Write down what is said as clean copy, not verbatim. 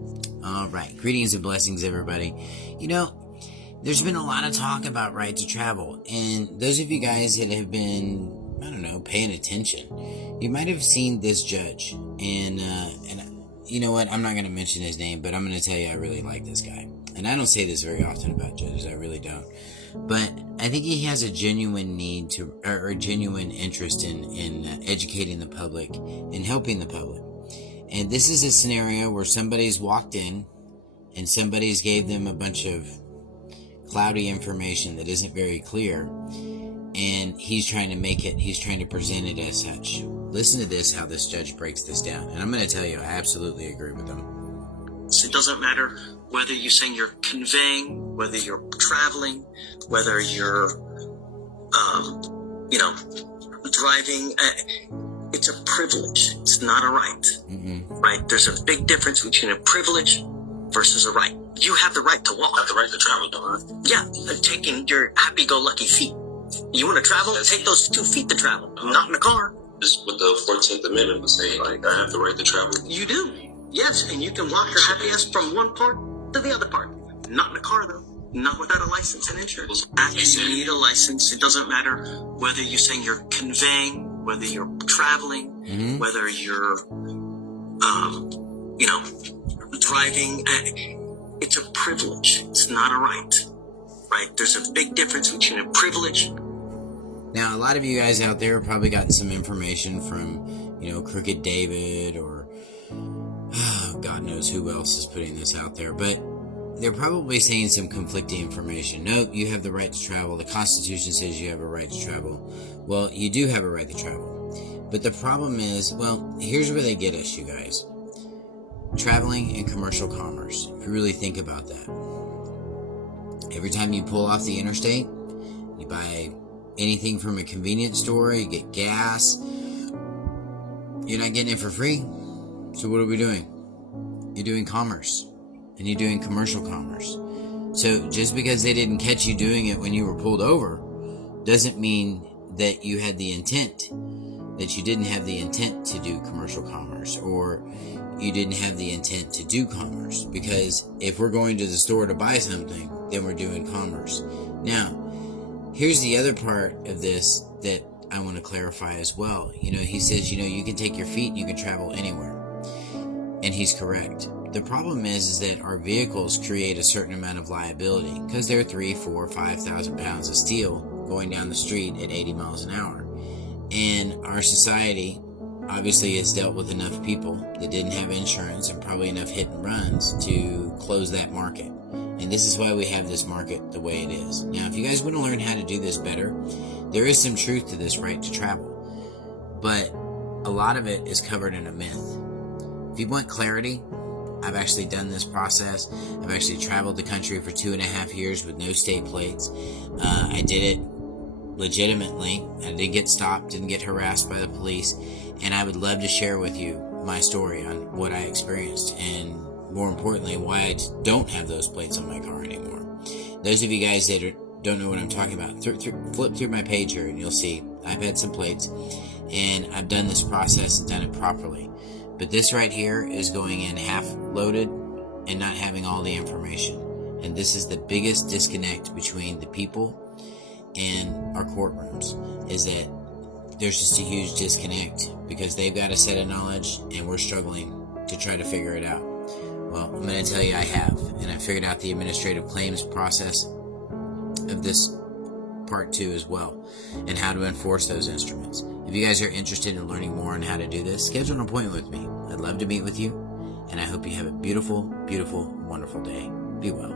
All right. Greetings and blessings, everybody. You know, there's been a lot of talk about right to travel. And those of you guys that have been, I don't know, paying attention, you might have seen this judge. And you know what? I'm not going to mention his name, but I'm going to tell you I really like this guy. And I don't say this very often about judges. I really don't. But I think he has a genuine need to, or a genuine interest in educating the public and helping the public. And this is a scenario where somebody's walked in and somebody's gave them a bunch of cloudy information that isn't very clear, and he's trying to present it as such. Listen to this, how this judge breaks this down. And I'm going to tell you, I absolutely agree with him. It doesn't matter whether you're saying you're conveying, whether you're traveling, whether you're, driving. It's a privilege. It's not a right. Right? There's a big difference between a privilege versus a right. You have the right to walk. You have the right to travel, don't you? Yeah, taking your happy-go-lucky feet. You want to travel? Take those 2 feet to travel. Not in a car. This is what the 14th Amendment was saying. Like, I have the right to travel. You do. Yes, and you can walk your happy ass from one part to the other part. Not in a car, though. Not without a license and insurance. You need a license. It doesn't matter whether you're saying you're conveying, whether you're traveling, whether you're, driving. It's a privilege. It's not a right. Right? There's a big difference between a privilege. Now, a lot of you guys out there have probably gotten some information from, Crooked David, or God knows who else is putting this out there, but they're probably saying some conflicting information. No, you have the right to travel. The Constitution says you have a right to travel. Well, you do have a right to travel. But the problem is, here's where they get us, you guys. Traveling and commercial commerce. If you really think about that. Every time you pull off the interstate, you buy anything from a convenience store, you get gas. You're not getting it for free. So what are we doing? You're doing commerce. And you're doing commercial commerce. So just because they didn't catch you doing it when you were pulled over doesn't mean that you had the intent, that you didn't have the intent to do commercial commerce, or you didn't have the intent to do commerce. Because if we're going to the store to buy something, then we're doing commerce. Now, here's the other part of this that I want to clarify as well. He says, you can take your feet and you can travel anywhere. And he's correct. The problem is that our vehicles create a certain amount of liability because they're 3, 4, 5,000 pounds of steel going down the street at 80 miles an hour. And our society obviously has dealt with enough people that didn't have insurance and probably enough hit and runs to close that market. And this is why we have this market the way it is. Now, if you guys want to learn how to do this better, there is some truth to this right to travel. But a lot of it is covered in a myth. If you want clarity, I've actually done this process. I've actually traveled the country for 2.5 years with no state plates. I did it legitimately. I didn't get stopped, didn't get harassed by the police. And I would love to share with you my story on what I experienced, and more importantly, why I don't have those plates on my car anymore. Those of you guys that don't know what I'm talking about, flip through my page here and you'll see I've had some plates, and I've done this process and done it properly. But this right here is going in half loaded and not having all the information. And this is the biggest disconnect between the people and our courtrooms, is that there's just a huge disconnect because they've got a set of knowledge and we're struggling to try to figure it out. Well, I'm going to tell you I have, and I figured out the administrative claims process of this part 2 as well, and how to enforce those instruments. If you guys are interested in learning more on how to do this, schedule an appointment with me. I'd love to meet with you, and I hope you have a beautiful, beautiful, wonderful day. Be well.